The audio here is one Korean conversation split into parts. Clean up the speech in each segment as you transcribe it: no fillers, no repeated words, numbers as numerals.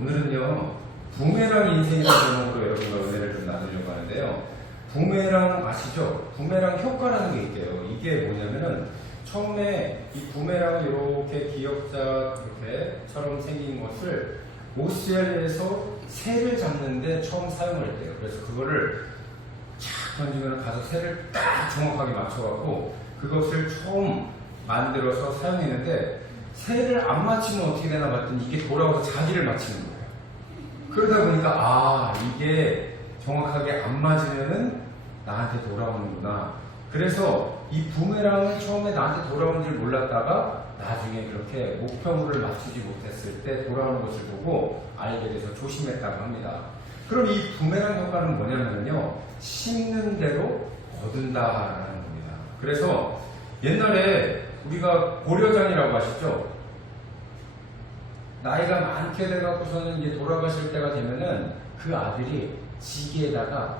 오늘은요, 부메랑 인생이라는 제목으로 여러분과 은혜를 좀 나누려고 하는데요. 부메랑 아시죠? 부메랑 효과라는 게 있대요. 이게 뭐냐면은 처음에 이 부메랑 이렇게 기역자 이렇게처럼 생긴 것을 오스트레일리아에서 새를 잡는데 처음 사용을 했대요. 그래서 그거를 착 던지면 가서 새를 딱 정확하게 맞춰갖고 그것을 처음 만들어서 사용했는데 새를 안 맞히면 어떻게 되나 봤더니 이게 돌아와서 자기를 맞히는 거예요. 그러다 보니까 이게 정확하게 안 맞으면은 나한테 돌아오는구나. 그래서 이 부메랑을 처음에 나한테 돌아오는 줄 몰랐다가 나중에 그렇게 목표물을 맞추지 못했을 때 돌아오는 것을 보고 알게 돼서 조심했다고 합니다. 그럼 이 부메랑 효과는 뭐냐면요, 심는 대로 거둔다라는 겁니다. 그래서 옛날에 우리가 고려장이라고 아시죠? 나이가 많게 돼갖고서는 이제 돌아가실 때가 되면은 그 아들이 지게에다가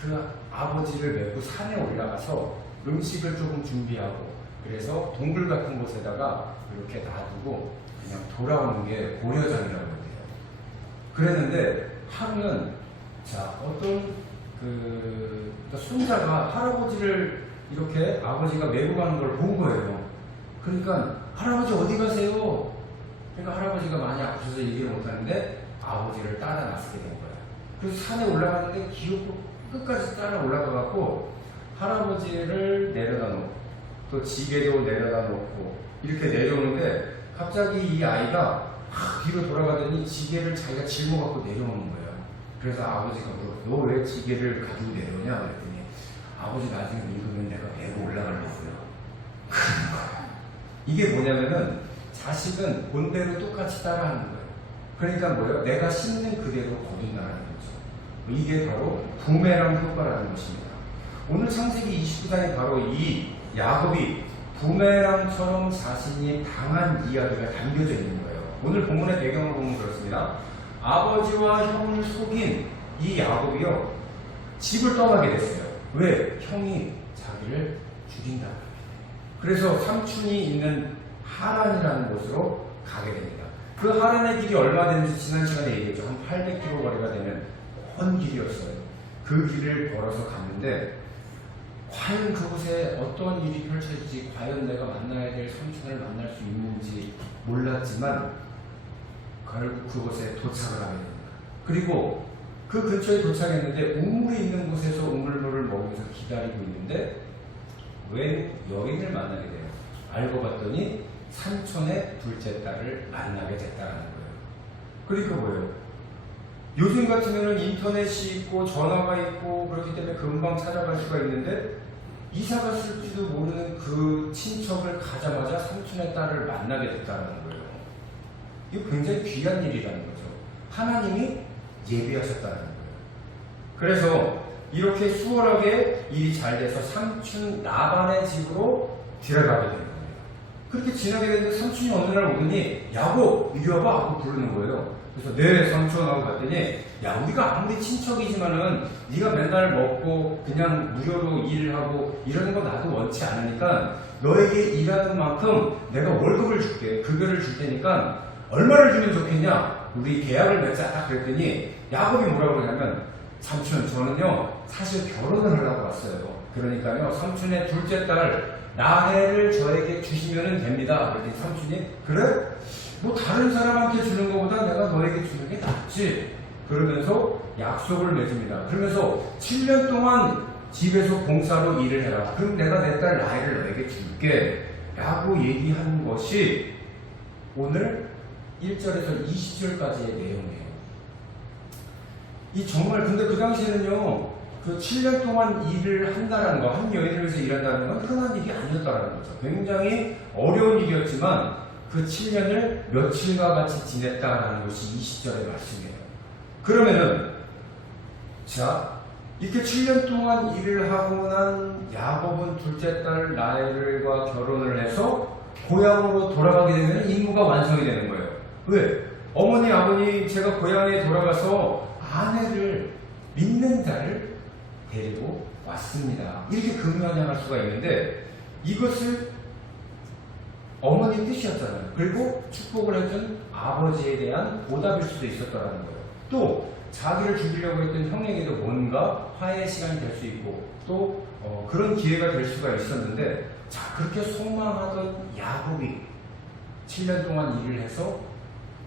그 아버지를 메고 산에 올라가서 음식을 조금 준비하고 그래서 동굴 같은 곳에다가 이렇게 놔두고 그냥 돌아오는 게 고려장이라고 해요. 그랬는데 하루는 어떤 손자가 할아버지를 이렇게 아버지가 메고 가는 걸 본 거예요. 그러니까 할아버지 어디 가세요? 그러니까 할아버지가 많이 아프셔서 얘기를 못하는데 아버지를 따라 나서게 된 거야. 그래서 산에 올라가는데 기어코 끝까지 따라 올라가갖고 할아버지를 내려다 놓고 또 지게도 내려다 놓고 이렇게 내려오는데 갑자기 이 아이가 뒤로 돌아가더니 지게를 자기가 짊어갖고 내려오는 거예요. 그래서 아버지가 너 왜 지게를 가지고 내려오냐 그랬더니 아버지 나중에 늙으면 내가 메고 올라가려고요. 그런 거야. 이게 뭐냐면은 자식은 본대로 똑같이 따라하는 거예요. 그러니까 뭐예요? 내가 심는 그대로 거둔다는 거죠. 이게 바로 부메랑 효과라는 것입니다. 오늘 창세기 29장에 바로 이 야곱이 부메랑처럼 자신이 당한 이야기가 담겨져 있는 거예요. 오늘 본문의 배경을 보면 그렇습니다. 아버지와 형을 속인 이 야곱이요, 집을 떠나게 됐어요. 왜? 형이 자기를 죽인다고. 그래서 삼촌이 있는 하란이라는 곳으로 가게 됩니다. 그 하란의 길이 얼마 되는지 지난 시간에 얘기했죠. 한 800km 거리가 되는 먼 길이었어요. 그 길을 걸어서 갔는데 과연 그곳에 어떤 일이 펼쳐질지, 과연 내가 만나야 될 삼촌을 만날 수 있는지 몰랐지만 결국 그곳에 도착을 하게 됩니다. 그리고 그 근처에 도착했는데 우물이 있는 곳에서 우물물을 먹으면서 기다리고 있는데 웬 여인을 만나게 돼요. 알고 봤더니 삼촌의 둘째 딸을 만나게 됐다는 거예요. 그러니까 뭐예요? 요즘 같으면 인터넷이 있고 전화가 있고 그렇기 때문에 금방 찾아갈 수가 있는데 이사 갔을지도 모르는 그 친척을 가자마자 삼촌의 딸을 만나게 됐다는 거예요. 이거 굉장히 귀한 일이라는 거죠. 하나님이 예비하셨다는 거예요. 그래서 이렇게 수월하게 일이 잘 돼서 삼촌 라반의 집으로 들어가게 되는 거예요. 그렇게 지나게 됐는데 삼촌이 어느 날 오더니 야곱 이리 와봐 하고 부르는 거예요. 그래서 네 삼촌 하고 갔더니 야, 우리가 아무리 친척이지만은 네가 맨날 먹고 그냥 무료로 일하고 이러는 거 나도 원치 않으니까 너에게 일하는 만큼 내가 월급을 줄게, 급여를 줄 테니까 얼마를 주면 좋겠냐, 우리 계약을 맺자 딱 그랬더니 야곱이 뭐라고 그러냐면 삼촌 저는요 사실 결혼을 하려고 왔어요. 그러니까요 삼촌의 둘째 딸 라헬을 저에게 주시면 됩니다. 그랬더니 삼촌이 그래? 뭐 다른 사람한테 주는 것보다 내가 너에게 주는 게 낫지. 그러면서 약속을 맺습니다. 그러면서 7년 동안 집에서 봉사로 일을 해라. 그럼 내가 내 딸 라헬을 너에게 줄게 라고 얘기한 것이 오늘 1절에서 20절까지의 내용이에요. 이 정말 근데 그 당시에는요 그 7년 동안 일을 한다는 거, 한 여인을 위해서 일한다는 건 흔한 일이 아니었다는 거죠. 굉장히 어려운 일이었지만 그 7년을 며칠과 같이 지냈다라는 것이 20절의 말씀이에요. 그러면은 이렇게 7년 동안 일을 하고 난 야곱은 둘째 딸 라헬과 결혼을 해서 고향으로 돌아가게 되면 임무가 완성이 되는 거예요. 왜? 어머니, 아버님, 제가 고향에 돌아가서 아내를 믿는 자를 데리고 왔습니다. 이렇게 금연양할 수가 있는데 이것을 어머니 뜻이었잖아요. 그리고 축복을 해준 아버지에 대한 보답일 수도 있었더라는 거예요. 또 자기를 죽이려고 했던 형에게도 뭔가 화해의 시간이 될 수 있고 또 그런 기회가 될 수가 있었는데, 자, 그렇게 소망하던 야곱이 7년 동안 일을 해서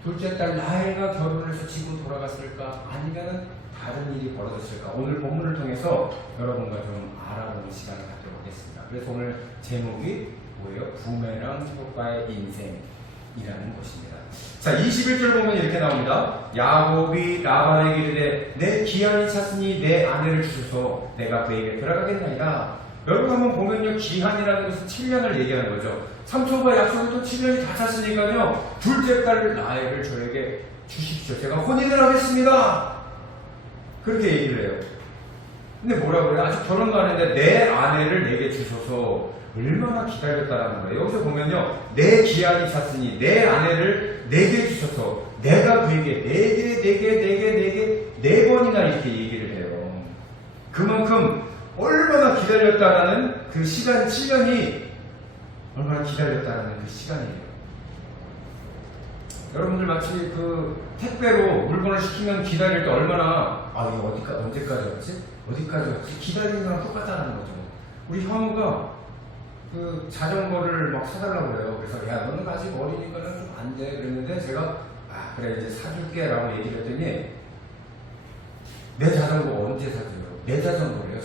둘째 딸 라헬과 결혼을 해서 집으로 돌아갔을까, 아니면 다른 일이 벌어졌을까, 오늘 본문을 통해서 여러분과 좀 알아보는 시간을 갖도록 하겠습니다. 그래서 오늘 제목이 뭐예요? 부메랑 효과의 인생이라는 것입니다. 자, 21절 보면 이렇게 나옵니다. 야곱이 라반에게 이르되 내 기한이 찼으니 내 아내를 주소서 내가 그에게 들어가겠나이다. 여러분 한번 보면요, 기한이라는 것은 7년을 얘기하는 거죠. 삼촌과 약속을 또 7년이 다 찼으니까요, 둘째 딸 라헬을 저에게 주십시오. 제가 혼인을 하겠습니다. 그렇게 얘기를 해요. 근데 뭐라고 그래요? 아직 결혼도 안 했는데 내 아내를 내게 주소서. 얼마나 기다렸다라는 거예요. 여기서 보면요, 내 기한이 찼으니 내 아내를 내게 주소서. 내가 그에게 네 번이나 이렇게 얘기를 해요. 그만큼 얼마나 기다렸다라는 그 시간, 7년이 얼마나 기다렸다라는 그 시간이에요. 여러분들 마치 그 택배로 물건을 시키면 기다릴 때 얼마나, 이거 언제까지 왔지? 어디까지 왔지? 기다리는 거랑 똑같다는 거죠. 우리 현우가 그 자전거를 막 사달라고 그래요. 그래서 야, 너는 아직 어리니까는 좀 안 돼. 그랬는데 제가 그래 이제 사줄게 라고 얘기를 했더니, 내 자전거 언제 사줘요? 내 자전거래요.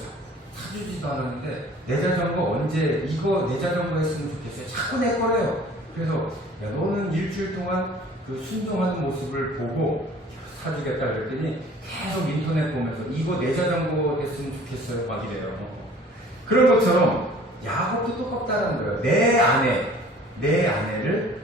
사주지도 않았는데 내 자전거 언제, 이거 내 자전거 했으면 좋겠어요. 자꾸 내 거래요. 그래서 야, 너는 일주일 동안 그 순종하는 모습을 보고 사주겠다 그랬더니 계속 인터넷 보면서 이거 내 자전거 했으면 좋겠어요 막 이래요. 그런 것처럼 야곱도 똑같다는 거예요. 내 아내를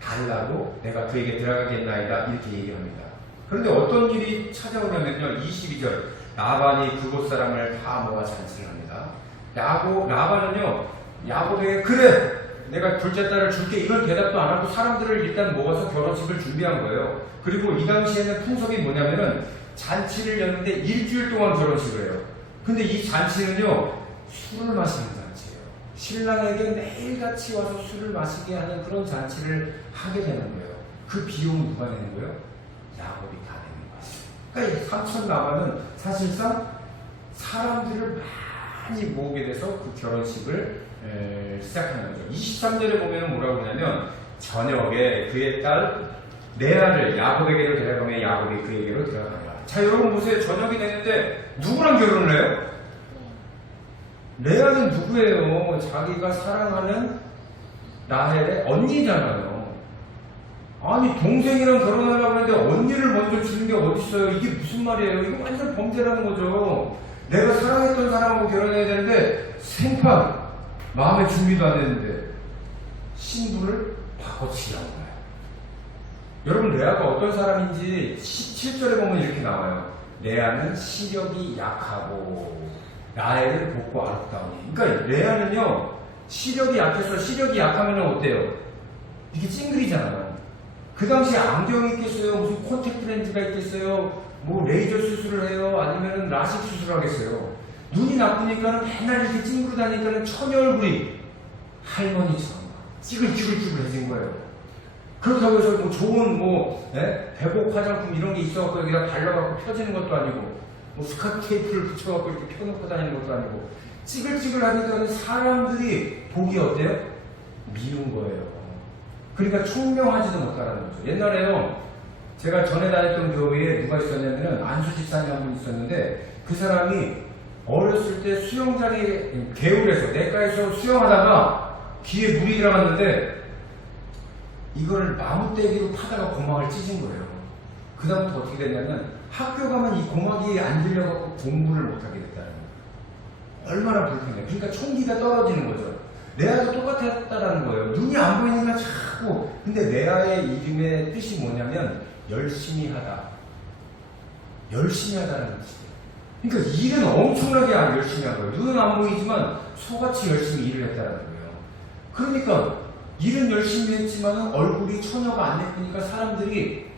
달라고 내가 그에게 들어가겠나이다 이렇게 얘기합니다. 그런데 어떤 일이 찾아오냐면요, 22절 라반이 그곳 사람을 다 모아 잔치를 합니다. 라반은요 야곱에게 그래 내가 둘째 딸을 줄게 이런 대답도 안 하고 사람들을 일단 모아서 결혼식을 준비한 거예요. 그리고 이 당시에는 풍속이 뭐냐면은 잔치를 여는데 일주일 동안 결혼식을 해요. 근데 이 잔치는요 술을 마시는 잔치예요. 신랑에게 매일같이 와서 술을 마시게 하는 그런 잔치를 하게 되는 거예요. 그 비용은 누가 내는 거예요? 야곱이 다 내는 거예요. 그러니까 삼촌 라반은 사실상 사람들을 많이 모으게 돼서 그 결혼식을 시작하는 거죠. 23절에 보면 뭐라고 하냐면, 저녁에 그의 딸 레아를 야곱에게로 데려가면 야곱이 그에게로 들어가니라. 자, 여러분 보세요. 저녁이 되는데 누구랑 결혼을 해요? 레아는 누구예요? 자기가 사랑하는 라헬의 언니잖아요. 아니, 동생이랑 결혼하려고 하는데 언니를 먼저 주는 게 어딨어요? 이게 무슨 말이에요? 이거 완전 범죄라는 거죠. 내가 사랑했던 사람하고 결혼해야 되는데 생판 마음의 준비도 안 했는데 신부를 바꿔치기한 거예요. 여러분, 레아가 어떤 사람인지 17절에 보면 이렇게 나와요. 레아는 시력이 약하고 라헬을 복고 아름다우니. 그러니까 레아는요 시력이 약해서, 시력이 약하면 어때요? 이게 찡그리잖아요. 그 당시에 안경이 있겠어요? 무슨 콘택트 렌즈가 있겠어요? 뭐 레이저 수술을 해요? 아니면 라식 수술을 하겠어요? 눈이 나쁘니까는 맨날 이렇게 찡그러 다니니까는 처녀 얼굴이 할머니처럼 찌글찌글찌글해진 거예요. 그렇다고 해서 뭐 좋은 배복 화장품 이런 게 있어갖고 여기다 발라갖고 펴지는 것도 아니고, 뭐 스카트 테이프를 붙여갖고 이렇게 펴놓고 다니는 것도 아니고, 찌글찌글하니까 사람들이 보기 어때요? 미운 거예요. 그러니까 총명하지도 못하는 거죠. 옛날에요, 제가 전에 다녔던 교회에 누가 있었냐면은 안수 집사님 한 분 있었는데, 그 사람이 어렸을 때 수영장에 개울에서 내과에서 수영하다가 귀에 물이 들어갔는데 이거를 나무떼기로 파다가 고막을 찢은 거예요. 그 다음부터 어떻게 됐냐면 학교 가면 이 고막이 안 들려갖고 공부를 못하게 됐다는 거예요. 얼마나 불편해요. 그러니까 총기가 떨어지는 거죠. 레아도 똑같았다라는 거예요. 눈이 안 보이니까 자꾸. 근데 레아의 이름의 뜻이 뭐냐면 열심히 하다. 열심히 하다라는 뜻이에요. 그러니까 일은 엄청나게 열심히 한 거예요. 눈은 안 보이지만 소같이 열심히 일을 했다는 거예요. 그러니까 일은 열심히 했지만 얼굴이 처녀가 안 예쁘니까 사람들이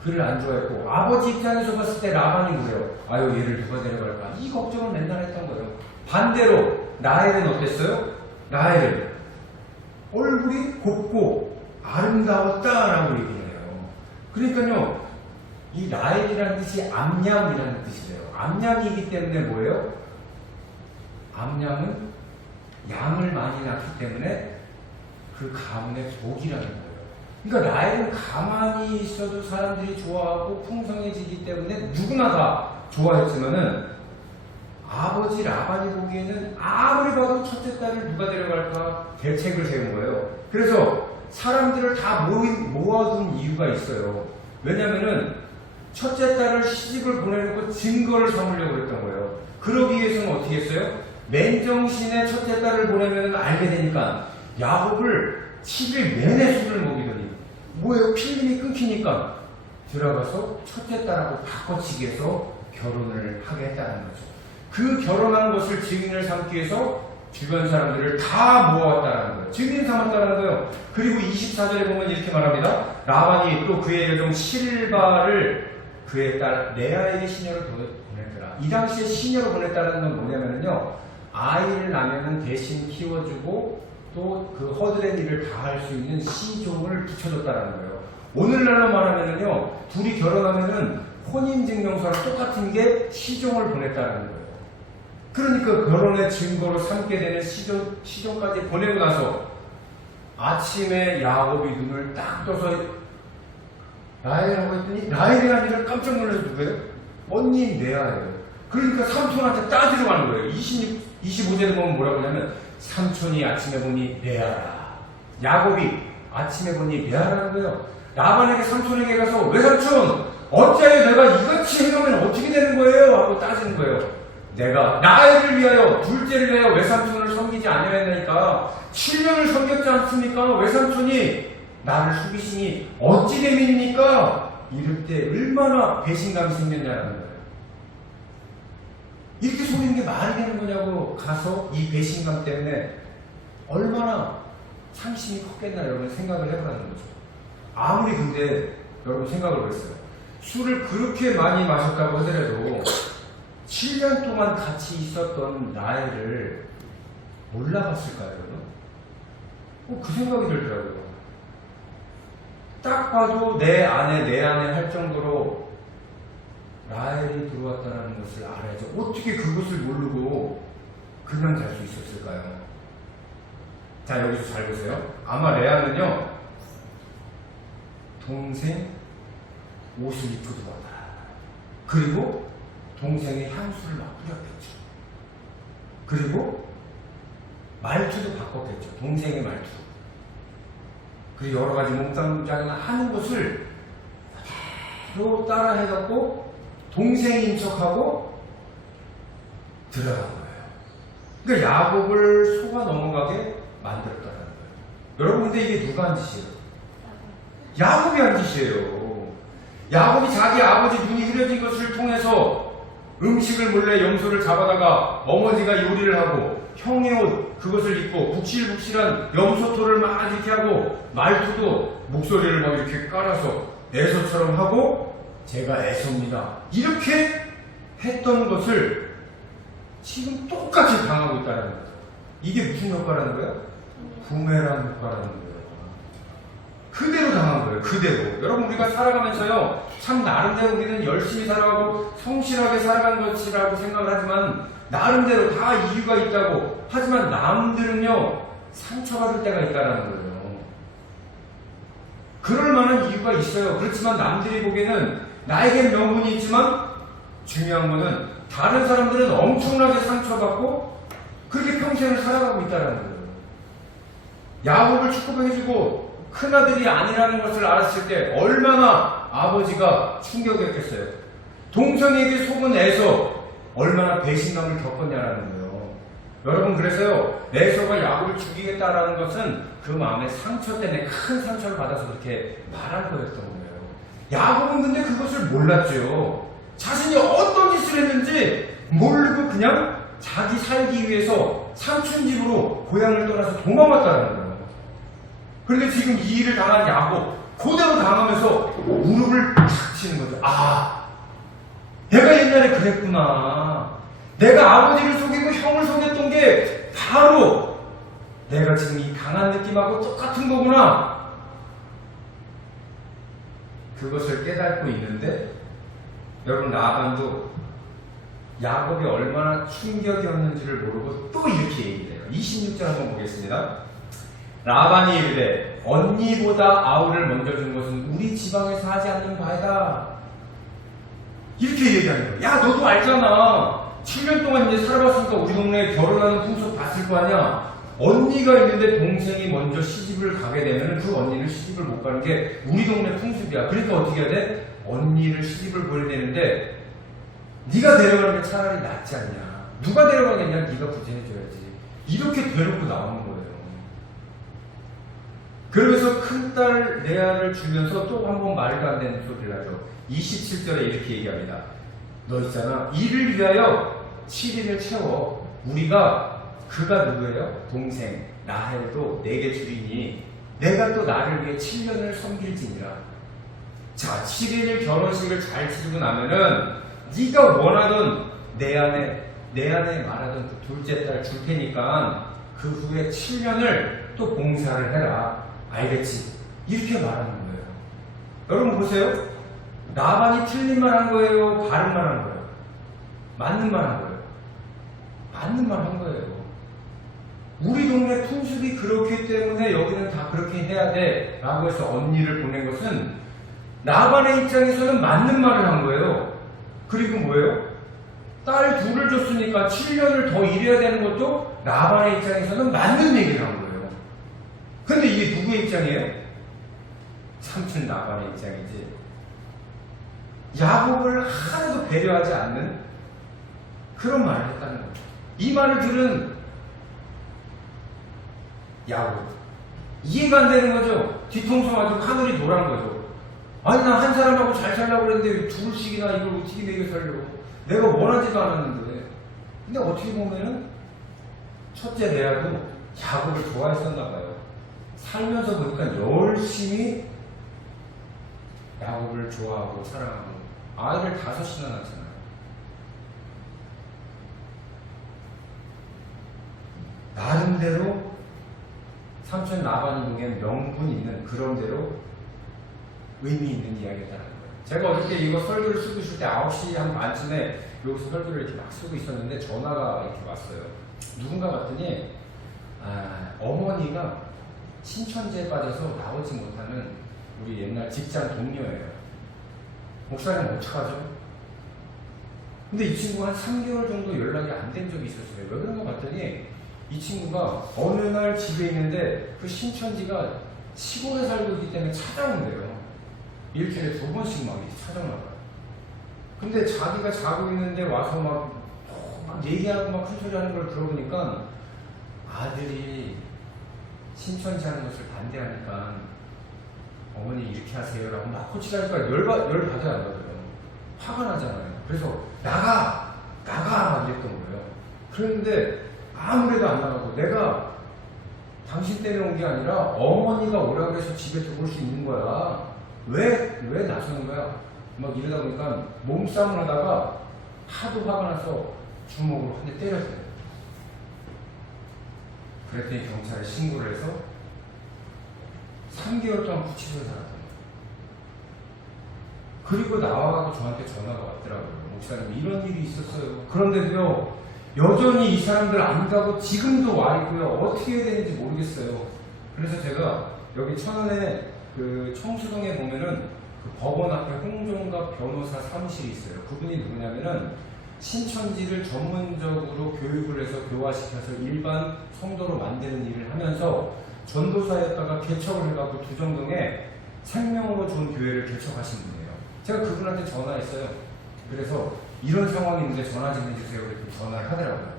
그를 안 좋아했고, 아버지 입장에서 봤을 때 라반이 그래요. 아유, 얘를 누가 데려갈까? 이 걱정을 맨날 했던 거예요. 반대로 라헬은 어땠어요? 라헬은 얼굴이 곱고 아름다웠다라고 얘기를 해요. 그러니까요, 이 라헬이라는 뜻이 암양이라는 뜻이래요. 암양이기 때문에 뭐예요? 암양은 양을 많이 낳기 때문에 그 가문의 복이라는 거예요. 그러니까 라헬은 가만히 있어도 사람들이 좋아하고 풍성해지기 때문에 누구나 다 좋아했지만은 아버지 라반이 보기에는 아무리 봐도 첫째 딸을 누가 데려갈까 대책을 세운 거예요. 그래서 사람들을 다 모아둔 이유가 있어요. 왜냐면은 첫째 딸을 시집을 보내놓고 증거를 삼으려고 했던 거예요. 그러기 위해서는 어떻게 했어요? 맨정신에 첫째 딸을 보내면 알게 되니까 야곱을 7일 내내 술을 먹이더니 뭐예요? 필름이 끊기니까 들어가서 첫째 딸하고 바꿔치기 해서 결혼을 하게 했다는 거죠. 그 결혼한 것을 증인을 삼기 위해서 주변 사람들을 다 모았다는 거예요. 증인 삼았다는 거예요. 그리고 24절에 보면 이렇게 말합니다. 라반이 또 그의 여종 실바를 그의 딸 레아에게 시녀로 보냈더라. 이 당시에 시녀로 보냈다는 건 뭐냐면요, 아이를 낳으면 대신 키워주고 또 그 허드렛 일을 다 할 수 있는 시종을 붙여줬다는 거예요. 오늘날로 말하면요, 둘이 결혼하면은 혼인증명서랑 똑같은 게 시종을 보냈다는 거예요. 그러니까 결혼의 증거로 삼게 되는 시종까지 보내고 나서 아침에 야곱이 눈을 딱 떠서 라헬이라고 했더니 라헬이 아니라 깜짝 놀라서 누구예요? 언니 레아예요. 그러니까 삼촌한테 따지러 가는 거예요. 25절에 보면 뭐라고 하냐면 삼촌이 아침에 보니 레아라. 야곱이 아침에 보니 레아라는 거예요. 라반에게 삼촌에게 가서 외삼촌 어찌하여 내가 이같이 행하면 어떻게 되는 거예요? 하고 따지는 거예요. 내가 나를 위하여 둘째를 위하여 외삼촌을 섬기지 아니하였나이까 7년을 섬겼지 않습니까? 외삼촌이 나를 속이시니 어찌 됨이니까 이럴 때 얼마나 배신감이 생겼냐는 거예요. 이렇게 속이는 게 말이 되는 거냐고 가서 이 배신감 때문에 얼마나 상심이 컸겠나 여러분 생각을 해보라는 거죠. 아무리 근데 여러분 생각을 했어요. 술을 그렇게 많이 마셨다고 하더라도 7년 동안 같이 있었던 라헬을 몰라봤을까요, 여러분? 그 생각이 들더라고요. 딱 봐도 내 아내 할 정도로 라헬이 들어왔다는 것을 알아야죠. 어떻게 그것을 모르고 그냥 잘 수 있었을까요? 자, 여기서 잘 보세요. 아마 레아는요, 동생 옷을 입고 들어왔다. 그리고 동생의 향수를 막 뿌렸겠죠. 그리고 말투도 바꿨겠죠. 동생의 말투. 그리고 여러 가지 몸담장이나 하는 것을 그대로 따라 해갖고 동생인 척하고 들어간 거예요. 그러니까 야곱을 속아 넘어가게 만들었다는 거예요. 여러분, 근데 이게 누가 한 짓이에요? 야곱이 한 짓이에요. 야곱이 자기 아버지 눈이 흐려진 것을 통해서 음식을 몰래 염소를 잡아다가 어머니가 요리를 하고 형의 옷 그것을 입고 북실북실한 염소토를 막 이렇게 하고 말투도 목소리를 막 이렇게 깔아서 에서처럼 하고 제가 에서입니다 이렇게 했던 것을 지금 똑같이 당하고 있다는 거죠. 이게 무슨 효과라는 거예요? 부메랑 효과라는 거예요. 그대로 당한 거예요. 그대로. 여러분, 우리가 살아가면서요, 참 나름대로 우리는 열심히 살아가고 성실하게 살아간 것이라고 생각을 하지만 나름대로 다 이유가 있다고 하지만 남들은요 상처받을 때가 있다는 거예요. 그럴 만한 이유가 있어요. 그렇지만 남들이 보기에는 나에겐 명분이 있지만 중요한 거는 다른 사람들은 엄청나게 상처받고 그렇게 평생을 살아가고 있다는 거예요. 야곱을 축복해주고 큰아들이 아니라는 것을 알았을 때 얼마나 아버지가 충격이었겠어요. 동생에게 속은 에서 얼마나 배신감을 겪었냐라는 거예요. 여러분, 그래서요, 에서가 야곱을 죽이겠다라는 것은 그 마음의 상처 때문에 큰 상처를 받아서 그렇게 말한 거였던 거예요. 야곱은 근데 그것을 몰랐죠. 자신이 어떤 짓을 했는지 모르고 그냥 자기 살기 위해서 삼촌 집으로 고향을 떠나서 도망갔다는 거예요. 그런데 지금 이 일을 당한 야곱, 그대로 당하면서 무릎을 탁 치는 거죠. 아, 내가 옛날에 그랬구나. 내가 아버지를 속이고 형을 속였던 게 바로 내가 지금 이 강한 느낌하고 똑같은 거구나. 그것을 깨닫고 있는데 여러분 라반도 야곱이 얼마나 충격이었는지를 모르고 또 이렇게 얘기해요. 26절 한번 보겠습니다. 라반이 이르되 언니보다 아우를 먼저 준 것은 우리 지방에서 하지 않는 바이다. 이렇게 얘기하는 거예요. 야 너도 알잖아. 7년 동안 이제 살아봤으니까 우리 동네에 결혼하는 풍속 봤을 거 아니야. 언니가 있는데 동생이 먼저 시집을 가게 되면 그 언니는 시집을 못 가는 게 우리 동네 풍습이야. 그러니까 어떻게 해야 돼? 언니를 시집을 보내야 되는데 네가 데려가는 게 차라리 낫지 않냐. 누가 데려가겠냐. 네가 구제해줘야지. 이렇게 대놓고 나오는 거예요. 그러면서 큰딸 레아를 주면서 또 한 번 말도 안 되는 소리를 하죠. 27절에 이렇게 얘기합니다. 너 있잖아. 이를 위하여 7일을 채워. 그가 누구예요? 동생 라헬도 내게 주리니 내가 또 나를 위해 7년을 섬길지니라. 자, 7일 결혼식을 잘 치르고 나면은 네가 원하던 내 안에 말하던 그 둘째 딸 줄 테니까 그 후에 7년을 또 봉사를 해라. 알겠지? 이렇게 말하는 거예요. 여러분 보세요. 라반이 틀린 말 한 거예요? 바른 말 한 거예요? 맞는 말 한 거예요? 맞는 말 한 거예요. 우리 동네 풍습이 그렇기 때문에 여기는 다 그렇게 해야 돼 라고 해서 언니를 보낸 것은 라반의 입장에서는 맞는 말을 한 거예요. 그리고 뭐예요? 딸 둘을 줬으니까 7년을 더 일해야 되는 것도 라반의 입장에서는 맞는 얘기를 한 거예요. 근데 이게 누구의 입장이에요? 삼촌 라반의 입장이지. 야곱을 하나도 배려하지 않는 그런 말을 했다는 거예요. 이 말을 들은 야곱 이해가 안 되는 거죠. 뒤통수 맞고 하늘이 노란 거죠. 아니 나 한 사람하고 잘 살려고 그랬는데 둘씩이나 이걸 어떻게 먹여 살려고. 내가 원하지도 않았는데. 근데 어떻게 보면은 첫째 레아도 야곱을 좋아했었나 봐요. 살면서 보니까 열심히 야곱을 좋아하고 사랑하고 아이를 5이나 낳잖아요. 나름대로 삼촌 라반이 보기엔 명분 있는 그런대로 의미 있는 이야기였다는 거예요. 제가 어저께 이거 설교를 쓰고 있을 때 9시 한 반쯤에 여기서 설교를 이렇게 막 쓰고 있었는데 전화가 이렇게 왔어요. 누군가 봤더니 어머니가 신천지에 빠져서 나오지 못하는 우리 옛날 직장 동료예요. 목사님 어떡하죠? 근데 이 친구가 한 3개월 정도 연락이 안 된 적이 있었어요. 왜 그런가 봤더니 이 친구가 어느 날 집에 있는데 그 신천지가 시골에 살고 있기 때문에 찾아온대요. 일주일에 2번씩 막 이렇게 찾아오나 봐요. 근데 자기가 자고 있는데 와서 막 얘기하고 막 큰 소리 하는 걸 들어보니까 아들이 신천지 하는 것을 반대하니까 어머니 이렇게 하세요라고 막 코치하니까 열받아야 안 가더라고요. 화가 나잖아요. 그래서 나가 이랬던 거예요. 그런데 아무래도 안 나가고 내가 당신 때문에 온 게 아니라 어머니가 오라고 해서 집에 들어올 수 있는 거야. 왜 나서는 거야? 막 이러다 보니까 몸싸움을 하다가 하도 화가 나서 주먹으로 한 대 때렸어요. 그랬더니 경찰에 신고를 해서 3개월 동안 구치소에 살았던 거예요. 그리고 나와가지고 저한테 전화가 왔더라고요. 목사님 이런 일이 있었어요. 그런데도요 여전히 이 사람들 안 가고 지금도 와 있고요. 어떻게 해야 되는지 모르겠어요. 그래서 제가 여기 천안에 그 청수동에 보면은 그 법원 앞에 홍종갑 변호사 사무실이 있어요. 그분이 누구냐면은 신천지를 전문적으로 교육을 해서 교화시켜서 일반 성도로 만드는 일을 하면서 전도사였다가 개척을 해가지고 두정동에 생명으로 좋은 교회를 개척하신 분이에요. 제가 그분한테 전화했어요. 그래서 이런 상황이 있는데 전화 좀 해주세요. 그랬더니 전화를 하더라고요.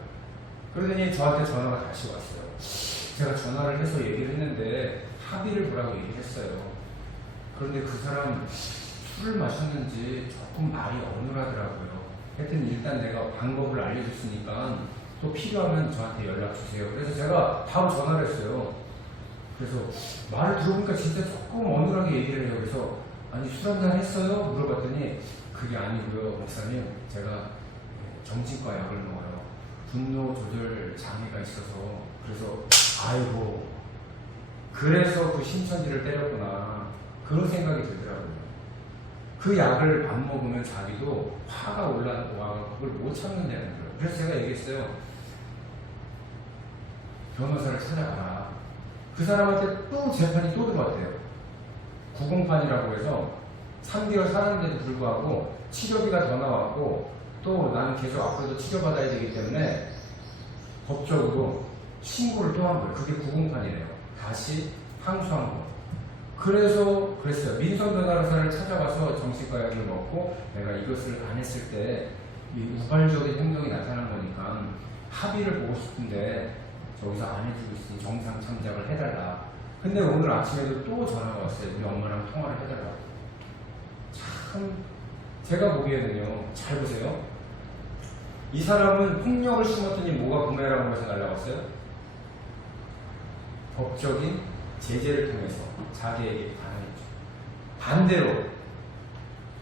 그러더니 저한테 전화가 다시 왔어요. 제가 전화를 해서 얘기를 했는데 합의를 보라고 얘기를 했어요. 그런데 그 사람 술을 마셨는지 조금 말이 어눌하더라고요. 하여튼 일단 내가 방법을 알려줬으니까 또 필요하면 저한테 연락 주세요. 그래서 제가 바로 전화를 했어요. 그래서 말을 들어보니까 진짜 조금 어눌하게 얘기를 해요. 그래서 아니 술 한잔 했어요? 물어봤더니 그게 아니고요 목사님 제가 정신과 약을 먹어요. 분노 조절 장애가 있어서 그래서 아이고 그래서 그 신천지를 때렸구나 그런 생각이 들더라고요. 그 약을 안 먹으면 자기도 화가 올라와 그걸 못 참는다는 거예요. 그래서 제가 얘기했어요. 변호사를 찾아가라. 그 사람한테 또 재판이 또 들어왔대요. 구공판이라고 해서 3개월 살았는데도 불구하고 치료비가 더 나왔고 또 나는 계속 앞으로도 치료받아야 되기 때문에 법적으로 신고를 또 한 거예요. 그게 구공판이래요. 다시 항소한 거. 그래서 그랬어요. 민선 변호사를 찾아가서 정신과 약을 먹고 내가 이것을 안 했을 때 우발적인 행동이 나타난 거니까 합의를 보고 싶은데 저기서 안 해주고 있으니 정상 참작을 해달라. 근데 오늘 아침에도 또 전화가 왔어요. 우리 엄마랑 통화를 해달라고. 참 제가 보기에는요. 잘 보세요. 이 사람은 폭력을 심었더니 뭐가 부메랑으로 해서 날라갔어요? 법적인 제재를 통해서 자기에게 반응했죠. 반대로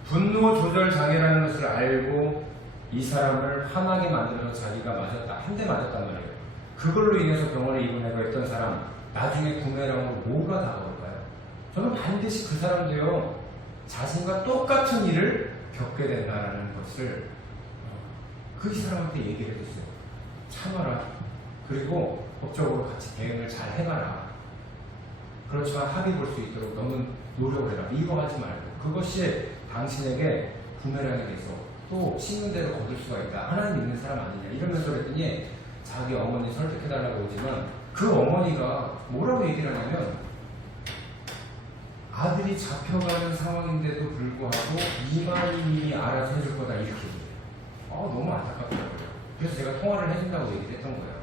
분노 조절 장애라는 것을 알고 이 사람을 화나게 만들어서 자기가 맞았다. 한 대 맞았단 말이에요. 그걸로 인해서 병원에 입원하고 했던 사람 나중에 부메랑으로 뭐가 다가올까요? 저는 반드시 그 사람도요. 자신과 똑같은 일을 겪게 된다는 것을 그 사람한테 얘기를 해줬어요. 참아라. 그리고 법적으로 같이 대응을 잘 해봐라. 그렇지만 합의 볼 수 있도록 너는 노력을 해라. 미워하지 말고. 그것이 당신에게 부메랑이 돼서 또 씻는 대로 거둘 수가 있다. 하나님 믿는 사람 아니냐. 이러면서 그랬더니 자기 어머니 설득해달라고 오지만 그 어머니가 뭐라고 얘기를 하냐면 아들이 잡혀가는 상황인데도 불구하고 이만희님이 알아서 해줄 거다. 이렇게 얘기해요. 너무 안타깝더라고요. 그래서 제가 통화를 해준다고 얘기를 했던 거예요.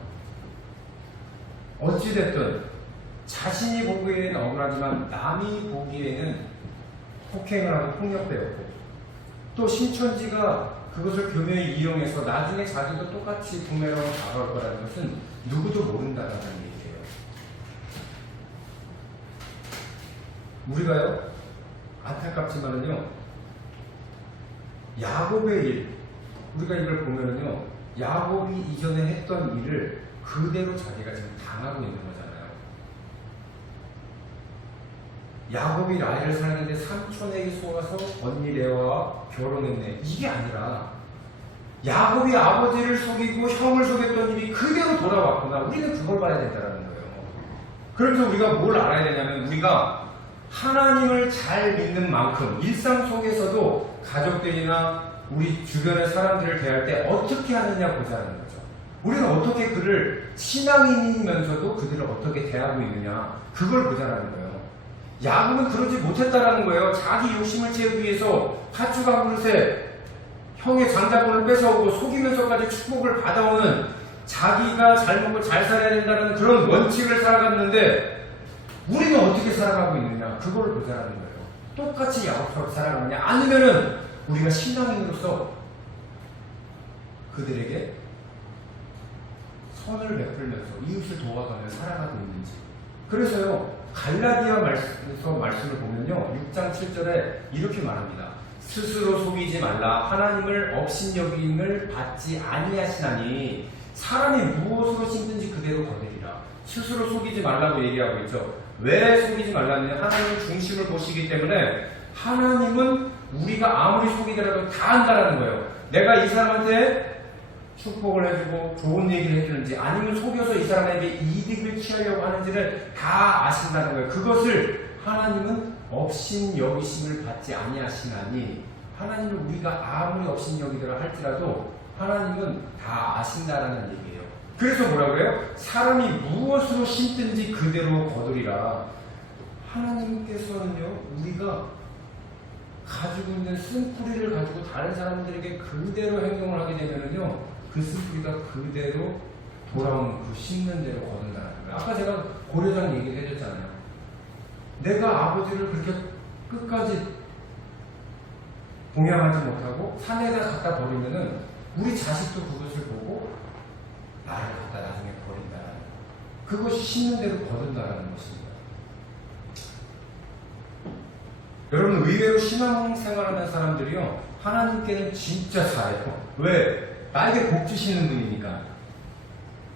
어찌됐든 자신이 보기에는 억울하지만 남이 보기에는 폭행을 하고 폭력배였고 또 신천지가 그것을 교묘히 이용해서 나중에 자기도 똑같이 부메랑으로 다가올 거라는 것은 누구도 모른다는 얘기예요. 우리가요 안타깝지만은요 야곱의 일 우리가 이걸 보면은요 야곱이 이전에 했던 일을 그대로 자기가 지금 당하고 있는 거잖아요. 야곱이 라헬을 사랑했는데 삼촌에게 속아서 언니 레아와 결혼했네. 이게 아니라 야곱이 아버지를 속이고 형을 속였던 일이 그대로 돌아왔구나. 우리는 그걸 봐야 된다는 거예요. 그래서 우리가 뭘 알아야 되냐면 우리가 하나님을 잘 믿는 만큼 일상 속에서도 가족들이나 우리 주변의 사람들을 대할 때 어떻게 하느냐 보자는 거죠. 우리는 어떻게 그를 신앙인이면서도 그들을 어떻게 대하고 있느냐 그걸 보자는 거예요. 야곱은 그러지 못했다라는 거예요. 자기 욕심을 채우기 위해서 팥죽 한 그릇에 형의 장자권을 뺏어오고 속이면서까지 축복을 받아오는 자기가 잘 먹고 잘 살아야 된다는 그런 원칙을 살아갔는데 우리는 어떻게 살아가고 있느냐 그걸 보자라는 거예요. 똑같이 야곱처럼 살아가느냐 아니면은 우리가 신앙인으로서 그들에게 선을 베풀면서 이웃을 도와가며 살아가고 있는지. 그래서요 갈라디아 말씀을 보면요 6장 7절에 이렇게 말합니다. 스스로 속이지 말라. 하나님을 업신여김을 받지 아니하시나니 사람이 무엇으로 심든지 그대로 거두리라. 스스로 속이지 말라고 얘기하고 있죠. 왜 속이지 말라면 하나님 중심을 보시기 때문에 하나님은 우리가 아무리 속이더라도 다 안다라는 거예요. 내가 이 사람한테 축복을 해주고 좋은 얘기를 해주는지 아니면 속여서 이 사람에게 이득을 취하려고 하는지를 다 아신다는 거예요. 그것을 하나님은 업신여기심을 받지 아니하시나니 하나님을 우리가 아무리 업신여기더라 할지라도 하나님은 다 아신다라는 얘기예요. 그래서 뭐라고 해요? 사람이 무엇으로 심든지 그대로 거두리라. 하나님께서는요 우리가 가지고 있는 쓴뿌리를 가지고 다른 사람들에게 그대로 행동을 하게 되면은요 그 쓴뿌리가 그대로 돌아오는 그 심는 대로 거둔다는 거예요. 아까 제가 고려장 얘기를 해줬잖아요. 내가 아버지를 그렇게 끝까지 봉양하지 못하고 산에다 갖다 버리면은 우리 자식도 그것을 보고 나를 갖다 나중에 버린다는 거예요. 그것이 심는 대로 거둔다는 것입니다. 여러분 의외로 신앙생활하는 사람들이요 하나님께는 진짜 잘해요. 왜? 나에게 복 주시는 분이니까.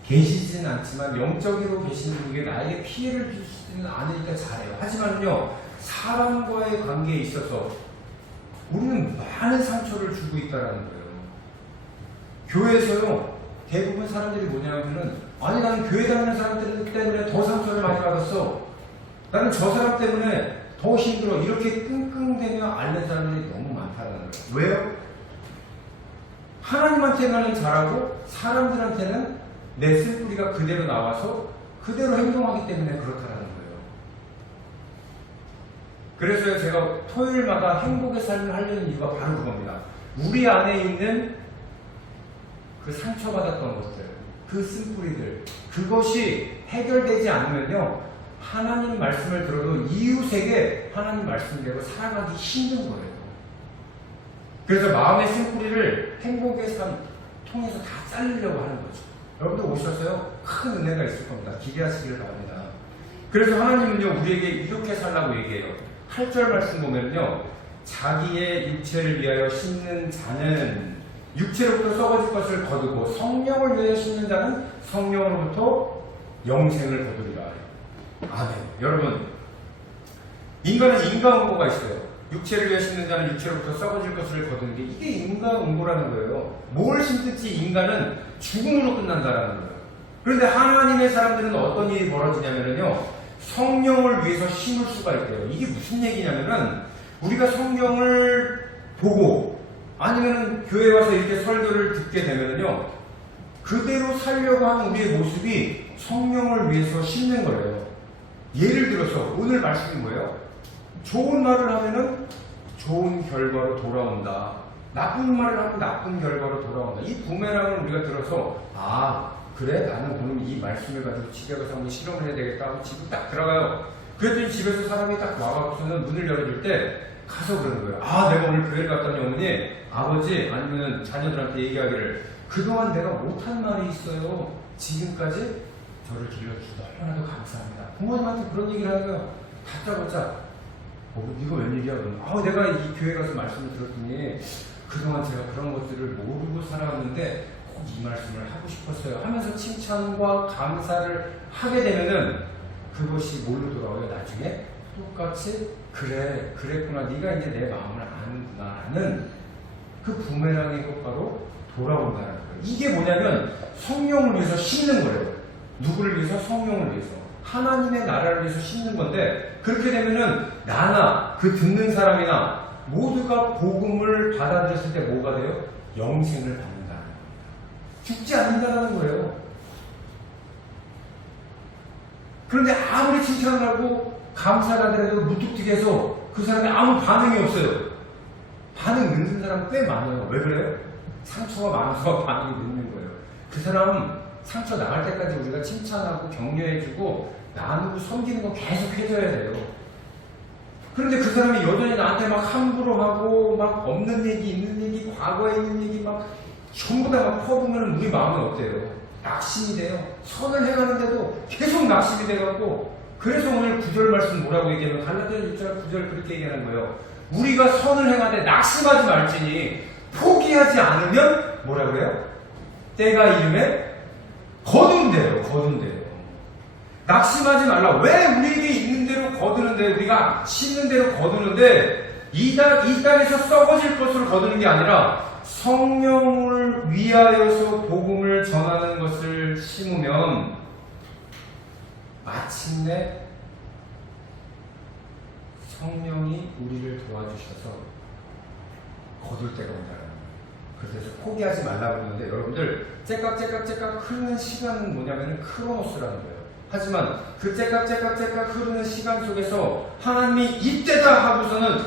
계시진 않지만 영적으로 계시는 분에게 나에게 피해를 주지는 않으니까 잘해요. 하지만요, 사람과의 관계에 있어서 우리는 많은 상처를 주고 있다는 거예요. 교회에서요, 대부분 사람들이 뭐냐면은, 아니 나는 교회 다니는 사람들 때문에 더 상처를 많이 받았어. 나는 저 사람 때문에 더 힘들어. 이렇게 끙끙대며 앓는 사람들이 너무 많다는 거예요. 왜요? 하나님한테는 잘하고 사람들한테는 내 쓴뿌리가 그대로 나와서 그대로 행동하기 때문에 그렇다라는 거예요. 그래서 제가 토요일마다 행복의 삶을 하려는 이유가 바로 그겁니다. 우리 안에 있는 그 상처받았던 것들, 그 쓴뿌리들, 그것이 해결되지 않으면요, 하나님 말씀을 들어도 이웃에게 하나님 말씀대로 살아가기 힘든 거예요. 그래서 마음의 쓴뿌리를 행복의 삶 통해서 다 자르려고 하는 거죠. 여러분들 오셨어요? 큰 은혜가 있을 겁니다. 기대하시기를 바랍니다. 그래서 하나님은요, 우리에게 이렇게 살라고 얘기해요. 8절 말씀 보면요, 자기의 육체를 위하여 심는 자는 육체로부터 썩어질 것을 거두고 성령을 위하여 심는 자는 성령으로부터 영생을 거두리라. 아멘. 여러분, 인간은 인과응보가 있어요. 육체를 위해 심는 자는 육체로부터 썩어질 것을 거두는 게, 이게 인과응보라는 거예요. 뭘 심든지 인간은 죽음으로 끝난다라는 거예요. 그런데 하나님의 사람들은 어떤 일이 벌어지냐면요, 성령을 위해서 심을 수가 있대요. 이게 무슨 얘기냐면은, 우리가 성경을 보고 아니면 교회 와서 이렇게 설교를 듣게 되면요, 그대로 살려고 하는 우리의 모습이 성령을 위해서 심는 거예요. 예를 들어서 오늘 말씀이 뭐예요? 좋은 말을 하면은 좋은 결과로 돌아온다. 나쁜 말을 하면 나쁜 결과로 돌아온다. 이 부메랑을 우리가 들어서, 아 그래? 나는 오늘 이 말씀을 가지고 집에 가서 한번 실험을 해야 되겠다 하고 집에 딱 들어가요. 그랬더니 집에서 사람이 딱 와갖고서는 문을 열어줄 때 가서 그러는 거예요. 아, 내가 오늘 교회를 갔더니 어머니, 아버지, 아니면 자녀들한테 얘기하기를, 그동안 내가 못한 말이 있어요. 지금까지 저를 길러주셔서 너무나도 감사합니다. 부모님한테 그런 얘기를 하는 거예요. 다짜고짜, 이거 웬일이야? 내가 이 교회 가서 말씀을 들었더니 그동안 제가 그런 것들을 모르고 살아왔는데 꼭 이 말씀을 하고 싶었어요 하면서 칭찬과 감사를 하게 되면은 그것이 뭘로 돌아와요? 나중에 똑같이, 그래, 그랬구나, 네가 이제 내 마음을 아는구나 하는 그 부메랑의 효과로 돌아온다는 거예요. 이게 뭐냐면 성령을 위해서 심는 거예요. 누구를 위해서? 성령을 위해서. 하나님의 나라를 위해서 심는 건데, 그렇게 되면은 나나 그 듣는 사람이나 모두가 복음을 받아들였을 때 뭐가 돼요? 영생을 받는다는 겁니다. 죽지 않는다는 거예요. 그런데 아무리 칭찬을 하고 감사를 하더라도 무뚝뚝해서 그 사람이 아무 반응이 없어요. 반응 늦는 사람 꽤 많아요. 왜 그래요? 상처가 많아서 반응이 늦는 거예요. 그 사람 상처 나갈 때까지 우리가 칭찬하고 격려해주고 나누고 섬기는 거 계속 해줘야 돼요. 그런데 그 사람이 여전히 나한테 막 함부로 하고 막 없는 얘기, 있는 얘기, 과거에 있는 얘기 막 전부 다 막 퍼부으면 우리 마음은 어때요? 낙심이 돼요. 선을 행하는데도 계속 낙심이 돼갖고, 그래서 오늘 9절 말씀 뭐라고 얘기하면, 갈라디아서 6절 9절 그렇게 얘기하는 거예요. 우리가 선을 행하되 낙심하지 말지니 포기하지 않으면 뭐라고 그래요? 때가 이름에 거둔대요. 거둔대요. 낙심하지 말라. 왜 우리에게 있는 대로 거두는데, 우리가 심는 대로 거두는데, 이 땅에서 썩어질 것으로 거두는 게 아니라 성령을 위하여서 복음을 전하는 것을 심으면 마침내 성령이 우리를 도와주셔서 거둘 때가 온다는 거예요. 그래서 포기하지 말라고 그러는데, 여러분들 째깍째깍째깍 흐르는 시간은 뭐냐면 크로노스라는 거예요. 하지만 그 째깍째깍째깍 흐르는 시간 속에서 하나님이 이때다 하고서는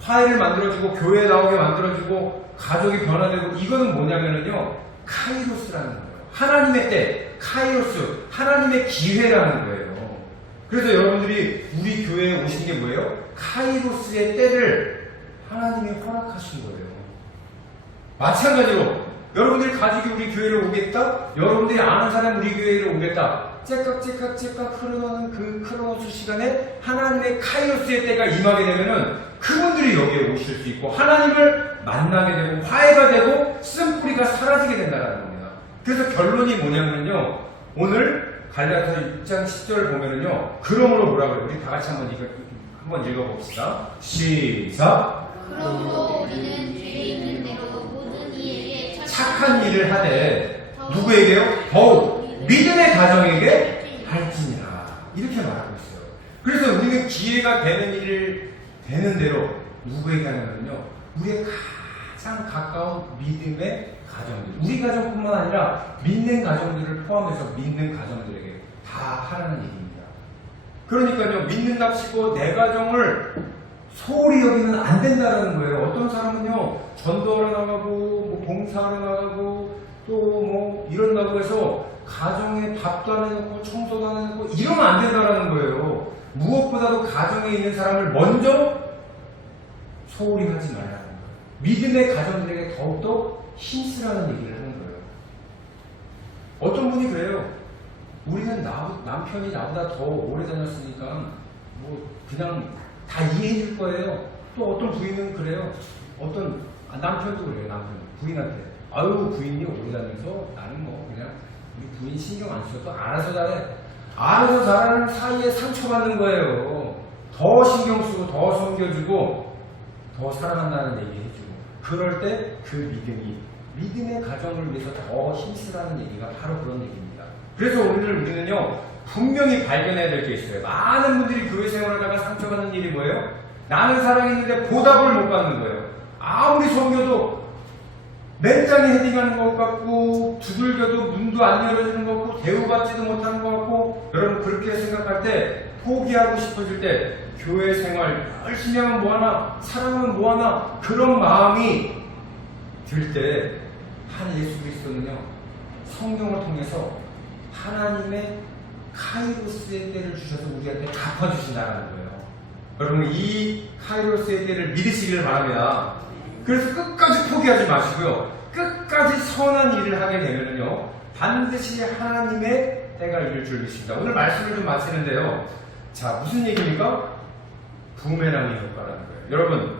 화해를 만들어주고 교회에 나오게 만들어주고 가족이 변화되고, 이거는 뭐냐면요, 카이로스라는 거예요. 하나님의 때, 카이로스, 하나님의 기회라는 거예요. 그래서 여러분들이 우리 교회에 오신 게 뭐예요? 카이로스의 때를 하나님이 허락하신 거예요. 마찬가지로 여러분들이 가족이 우리 교회를 오겠다, 여러분들이 아는 사람 우리 교회를 오겠다, 째깍째깍째깍 흐르는 그 크로노스 시간에 하나님의 카이로스의 때가 임하게 되면은 그분들이 여기에 오실 수 있고 하나님을 만나게 되고 화해가 되고 쓴뿌리가 사라지게 된다는 겁니다. 그래서 결론이 뭐냐면요. 오늘 갈라디아서 6장 10절 보면은요. 그러므로 뭐라고 해요? 우리 다 같이 한번 읽어봅시다. 시작. 그러므로 우리는 죄 있는 대로 모든 이에게 착한 일을 하되 누구에게요? 더욱 믿음의 가정에게 할지니라. 이렇게 말하고 있어요. 그래서 우리는 기회가 되는 일을 되는 대로 누구에게 하냐면요. 우리의 가장 가까운 믿음의 가정들. 우리 가정뿐만 아니라 믿는 가정들을 포함해서 믿는 가정들에게 다 하라는 얘기입니다. 그러니까요. 믿는답시고 내 가정을 소홀히 여기면 안 된다는 거예요. 어떤 사람은요. 전도하러 나가고 뭐 봉사하러 나가고 또 뭐 이런다고 해서 가정에 밥도 안 해놓고 청소도 안 해놓고 이러면 안 된다는 거예요. 무엇보다도 가정에 있는 사람을 먼저 소홀히 하지 말라는 거예요. 믿음의 가정들에게 더욱더 힘쓰라는 얘기를 하는 거예요. 어떤 분이 그래요. 우리는 남편이 나보다 더 오래 다녔으니까 뭐 그냥 다 이해해 줄 거예요. 또 어떤 부인은 그래요. 어떤 남편도 그래요. 남편 부인한테 아유 부인이 오래 다녀서 나는 뭐 그냥 우리 부인 신경 안 써도 알아서 잘해. 알아서 잘하는 사이에 상처받는 거예요. 더 신경 쓰고 더 섬겨주고 더 사랑한다는 얘기 해주고 그럴 때 그 믿음의 가정을 위해서 더 힘쓰라는 얘기가 바로 그런 얘기입니다. 그래서 오늘 우리는요 분명히 발견해야 될 게 있어요. 많은 분들이 교회 생활하다가 상처받는 일이 뭐예요? 나는 사랑했는데 보답을 못 받는 거예요. 아무리 섬겨도 맨장에 헤딩하는 것 같고 두들겨도 문도 안 열어주는 것 같고 대우받지도 못하는 것 같고 여러분 그렇게 생각할 때 포기하고 싶어질 때 교회 생활 열심히 하면 뭐하나 사랑하면 뭐하나 그런 마음이 들 때 한 예수 그리스도는요 성경을 통해서 하나님의 카이로스의 때를 주셔서 우리한테 갚아주신다는 거예요. 여러분 이 카이로스의 때를 믿으시기를 바랍니다. 그래서 끝까지 포기하지 마시고요. 끝까지 선한 일을 하게 되면요 반드시 하나님의 때가 이를 줄 믿습니다. 오늘 말씀을 좀 마치는데요. 자 무슨 얘기입니까? 부메랑의 효과라는 거예요. 여러분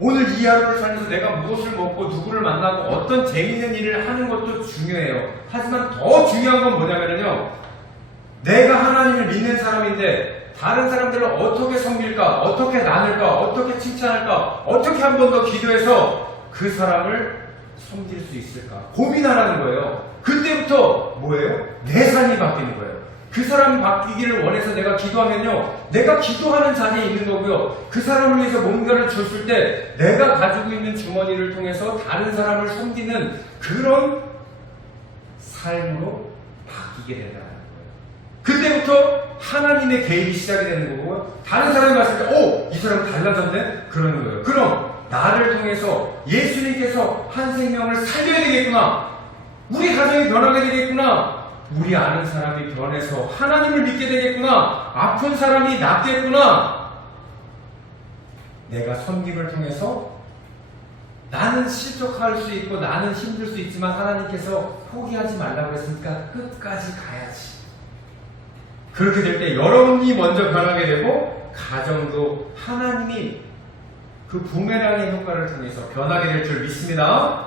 오늘 이 하루를 살면서 내가 무엇을 먹고 누구를 만나고 어떤 재밌는 일을 하는 것도 중요해요. 하지만 더 중요한 건 뭐냐면요. 내가 하나님을 믿는 사람인데 다른 사람들을 어떻게 섬길까, 어떻게 나눌까, 어떻게 칭찬할까, 어떻게 한 번 더 기도해서 그 사람을 섬길 수 있을까 고민하라는 거예요. 그때부터 뭐예요? 내 삶이 바뀌는 거예요. 그 사람이 바뀌기를 원해서 내가 기도하면요 내가 기도하는 자리에 있는 거고요 그 사람을 위해서 뭔가를 줬을 때 내가 가지고 있는 주머니를 통해서 다른 사람을 섬기는 그런 삶으로 바뀌게 된다는 거예요. 그때부터 하나님의 개입이 시작이 되는 거고요 다른 사람이 봤을 때 오! 이 사람 달라졌네? 그러는 거예요. 그럼 나를 통해서 예수님께서 한 생명을 살려야 되겠구나, 우리 가정이 변하게 되겠구나, 우리 아는 사람이 변해서 하나님을 믿게 되겠구나, 아픈 사람이 낫겠구나, 내가 섬김을 통해서 나는 실족할 수 있고 나는 힘들 수 있지만 하나님께서 포기하지 말라고 했으니까 끝까지 가야지. 그렇게 될 때 여러분이 먼저 변하게 되고 가정도 하나님이 그 부메랑의 효과를 통해서 변하게 될 줄 믿습니다.